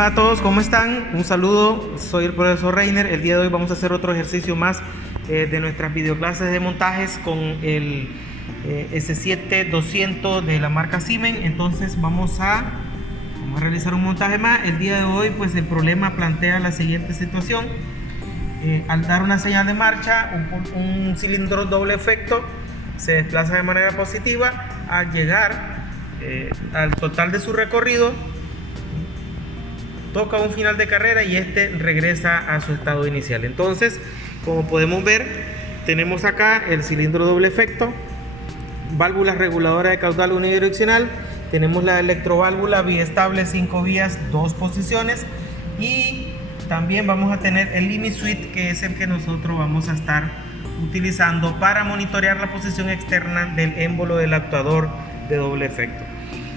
Hola a todos, ¿cómo están? Un saludo, soy el profesor Reiner. El día de hoy vamos a hacer otro ejercicio más de nuestras videoclases de montajes con el S7-200 de la marca Siemens. Entonces vamos a realizar un montaje más. El día de hoy pues el problema plantea la siguiente situación. Al dar una señal de marcha, un cilindro doble efecto se desplaza de manera positiva. Al llegar al total de su recorrido, toca un final de carrera y este regresa a su estado inicial. Entonces, como podemos ver, tenemos acá el cilindro doble efecto, válvulas reguladoras de caudal unidireccional, tenemos la electroválvula biestable 5 vías, 2 posiciones, y también vamos a tener el limit switch, que es el que nosotros vamos a estar utilizando para monitorear la posición externa del émbolo del actuador de doble efecto.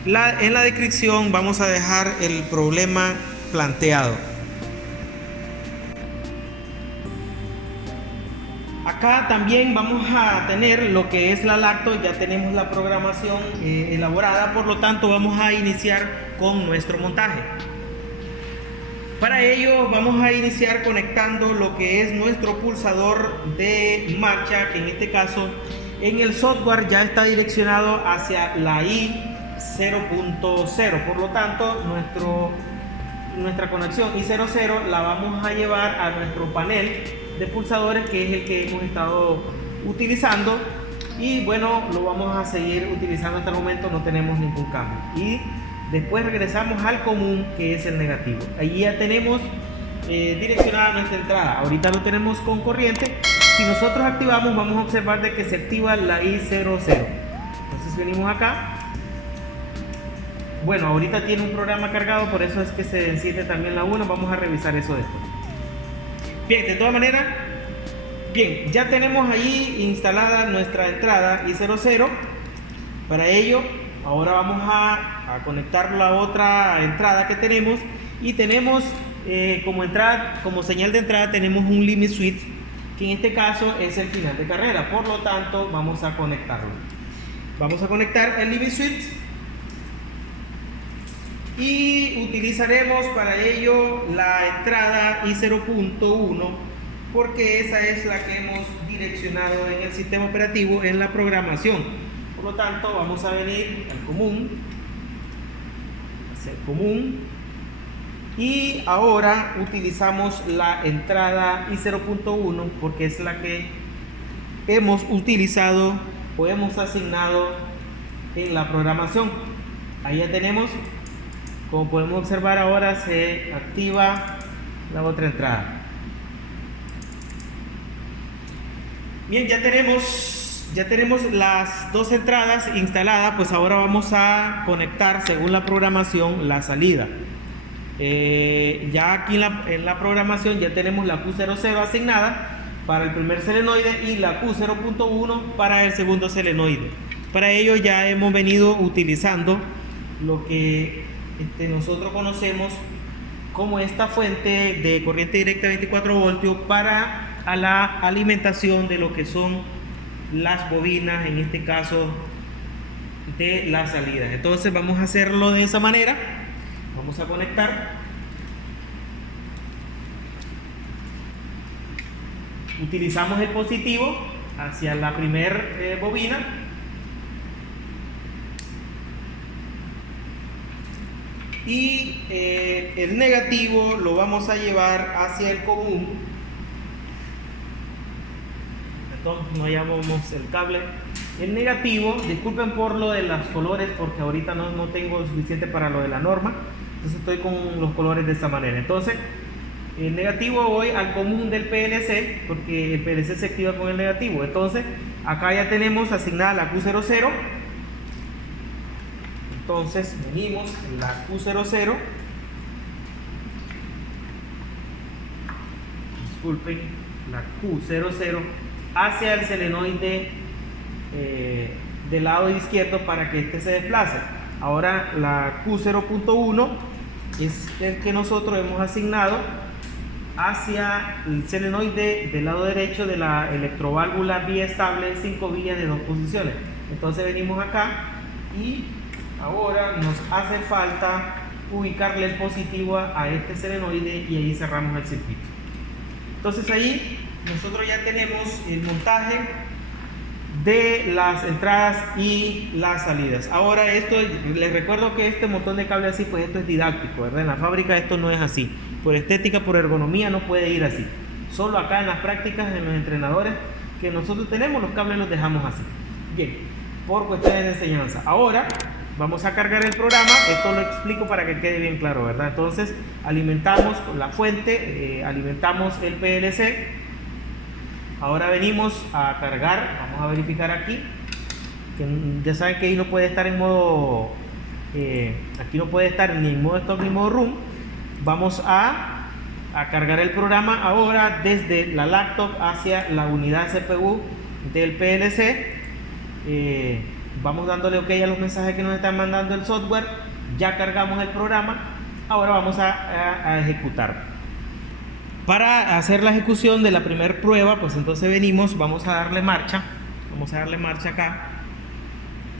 En la descripción vamos a dejar el problema planteado. Acá también vamos a tener lo que es la lacto. Ya tenemos la programación elaborada, por lo tanto vamos a iniciar con nuestro montaje. Para ello vamos a iniciar conectando lo que es nuestro pulsador de marcha, que en este caso en el software ya está direccionado hacia la I0.0, por lo tanto nuestra conexión I00 la vamos a llevar a nuestro panel de pulsadores, que es el que hemos estado utilizando, y bueno, lo vamos a seguir utilizando hasta el momento, no tenemos ningún cambio. Y después regresamos al común, que es el negativo. Allí ya tenemos direccionada nuestra entrada. Ahorita lo tenemos con corriente. Si nosotros activamos, vamos a observar de que se activa la I00. Entonces venimos acá. Bueno, ahorita tiene un programa cargado, por eso es que se enciende también la 1. Vamos a revisar eso después. Bien, de todas maneras, bien, ya tenemos ahí instalada nuestra entrada I00. Para ello, ahora vamos a conectar la otra entrada que tenemos, y tenemos como señal de entrada tenemos un limit switch, que en este caso es el final de carrera. Por lo tanto, vamos a conectarlo. Vamos a conectar el limit switch y utilizaremos para ello la entrada I0.1, porque esa es la que hemos direccionado en el sistema operativo en la programación. Por lo tanto, vamos a venir al común, hacia el común, y ahora utilizamos la entrada I0.1 porque es la que hemos utilizado o hemos asignado en la programación. Ahí ya tenemos. Como podemos observar, ahora se activa la otra entrada. Bien, ya tenemos las dos entradas instaladas. Pues ahora vamos a conectar, según la programación, la salida. Ya aquí en la programación ya tenemos la Q00 asignada para el primer solenoide y la Q0.1 para el segundo solenoide. Para ello ya hemos venido utilizando lo que nosotros conocemos como esta fuente de corriente directa 24 voltios para la alimentación de lo que son las bobinas, en este caso de las salidas. Entonces vamos a hacerlo de esa manera. Vamos a conectar. Utilizamos el positivo hacia la primer bobina. Y el negativo lo vamos a llevar hacia el común. Entonces no llamamos el cable. El negativo, disculpen por lo de los colores, porque ahorita no tengo suficiente para lo de la norma. Entonces estoy con los colores de esta manera. Entonces el negativo voy al común del PLC, porque el PLC se activa con el negativo. Entonces acá ya tenemos asignada la Q00. Entonces venimos en la Q00, disculpen, la Q00 hacia el solenoide del lado izquierdo para que este se desplace. Ahora la Q0.1 es el que nosotros hemos asignado hacia el solenoide del lado derecho de la electroválvula biestable 5 vías de 2 posiciones. Entonces venimos acá y ahora nos hace falta ubicarle el positivo a este solenoide y ahí cerramos el circuito. Entonces ahí nosotros ya tenemos el montaje de las entradas y las salidas. Ahora esto, les recuerdo que este montón de cables así, pues esto es didáctico, ¿verdad? En la fábrica esto no es así. Por estética, por ergonomía no puede ir así. Solo acá en las prácticas, en los entrenadores que nosotros tenemos, los cables los dejamos así. Bien, por cuestiones de enseñanza. Ahora vamos a cargar el programa. Esto lo explico para que quede bien claro, ¿verdad? Entonces alimentamos la fuente, alimentamos el PLC. Ahora venimos a cargar, vamos a verificar aquí, que ya saben que ahí no puede estar en modo, aquí no puede estar ni en modo stop ni en modo room. Vamos a cargar el programa ahora desde la laptop hacia la unidad CPU del PLC. Vamos dándole OK a los mensajes que nos están mandando el software. Ya cargamos el programa, ahora vamos a ejecutar. Para hacer la ejecución de la primera prueba, pues entonces venimos, vamos a darle marcha acá.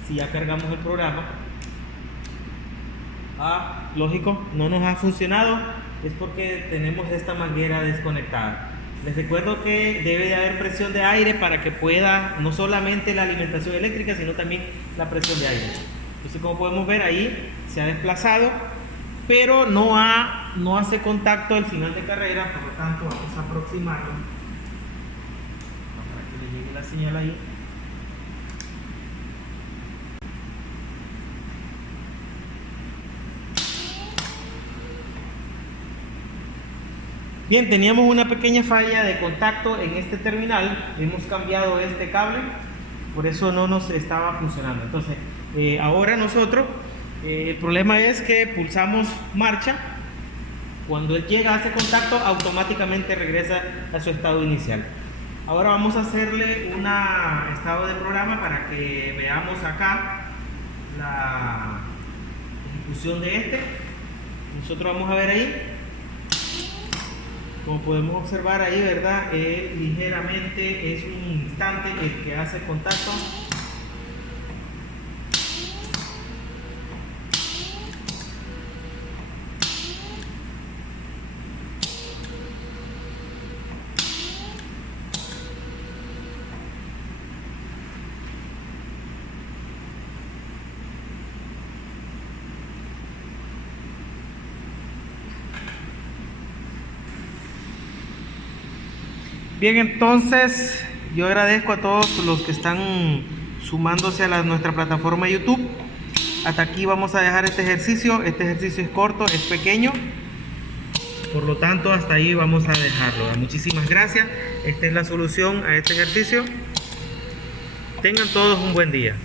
Si ya cargamos el programa, lógico, no nos ha funcionado, es porque tenemos esta manguera desconectada. Les recuerdo que debe de haber presión de aire para que pueda, no solamente la alimentación eléctrica, sino también la presión de aire. Entonces, como podemos ver ahí, se ha desplazado, pero no hace contacto al final de carrera, por lo tanto vamos a aproximarlo para que le llegue la señal ahí. Bien, teníamos una pequeña falla de contacto en este terminal, hemos cambiado este cable, por eso no nos estaba funcionando. Entonces, ahora nosotros, el problema es que pulsamos marcha. Cuando él llega a ese contacto, automáticamente regresa a su estado inicial. Ahora vamos a hacerle un estado de programa para que veamos acá la ejecución de este. Nosotros vamos a ver ahí, como podemos observar ahí, ¿verdad? Ligeramente es un instante el que hace contacto. Bien, entonces yo agradezco a todos los que están sumándose a nuestra plataforma YouTube. Hasta aquí vamos a dejar este ejercicio. Este ejercicio es corto, es pequeño, por lo tanto hasta ahí vamos a dejarlo. Muchísimas gracias. Esta es la solución a este ejercicio. Tengan todos un buen día.